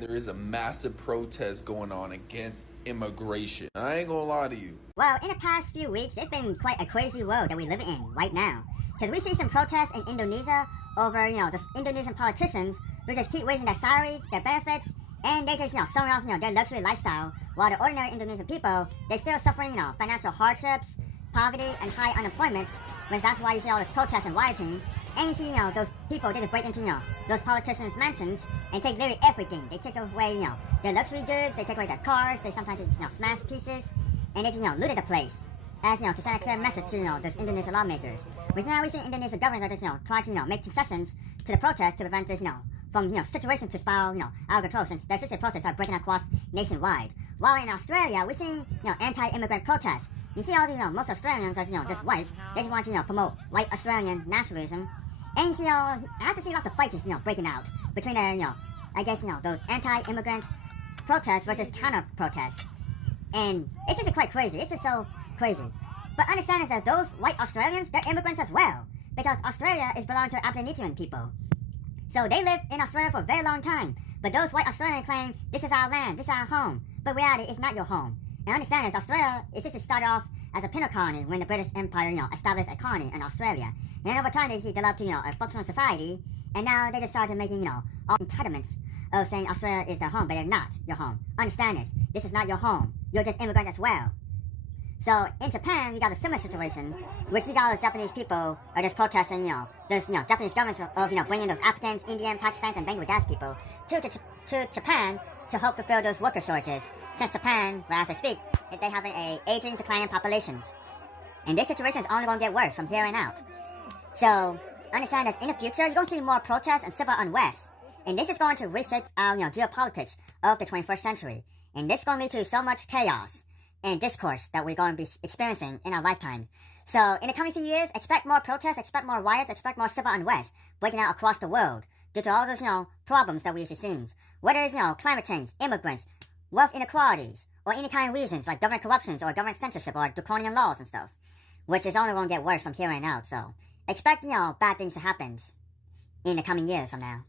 There is a massive protest going on against immigration. I ain't gonna lie to you. Well, in the past few weeks, it's been quite a crazy world that we live in right now. Because we see some protests in Indonesia over, the Indonesian politicians who just keep raising their salaries, their benefits, and they just, showing off, their luxury lifestyle, while the ordinary Indonesian people, they're still suffering, financial hardships, poverty, and high unemployment, which that's why you see all this protest and rioting. And you see, those people, they just break into, those politicians' mansions and take literally everything. They take away, their luxury goods, they take away their cars, they sometimes, smash pieces, and they just, looted the place. As, to send a clear message to, those Indonesian lawmakers. Which now we see Indonesian governments are just, trying to, make concessions to the protests to prevent this, from, situations to spiral, out of control, since their sister protests are breaking across nationwide. While in Australia, we see, anti-immigrant protests. You see all these, most Australians are, just white. They just want to, promote white Australian nationalism. And you see, I have to see lots of fights, breaking out between the, I guess, those anti-immigrant protests versus counter-protests. And it's just quite crazy. It's just so crazy. But understand is that those white Australians, they're immigrants as well. Because Australia is belonging to Aboriginal people. So they lived in Australia for a very long time. But those white Australians claim, this is our land, this is our home. But reality, it's not your home. And understand is Australia, it just started off as a penal colony when the British Empire, established a colony in Australia. And over time, they developed, a functional society. And now they just started making, all entitlements of saying Australia is their home, but they're not your home. Understand this is not your home. You're just immigrants as well. So in Japan, we got a similar situation, which we got those Japanese people are just protesting, those, Japanese governments of, bringing those Africans, Indian, Pakistans, and Bangladesh people to Japan to help fulfill those worker shortages. Since Japan, well, as I speak, they have an aging, declining populations. And this situation is only going to get worse from here on out. So understand that in the future, you're going to see more protests and civil unrest. And this is going to reshape our, geopolitics of the 21st century. And this is going to lead to so much chaos and discourse that we're going to be experiencing in our lifetime. So in the coming few years, expect more protests, expect more riots, expect more civil unrest breaking out across the world due to all those, problems that we see seen. Whether it's, climate change, immigrants, wealth inequalities, or any kind of reasons like government corruptions or government censorship or draconian laws and stuff, which is only going to get worse from here on out. So expect, bad things to happen in the coming years from now.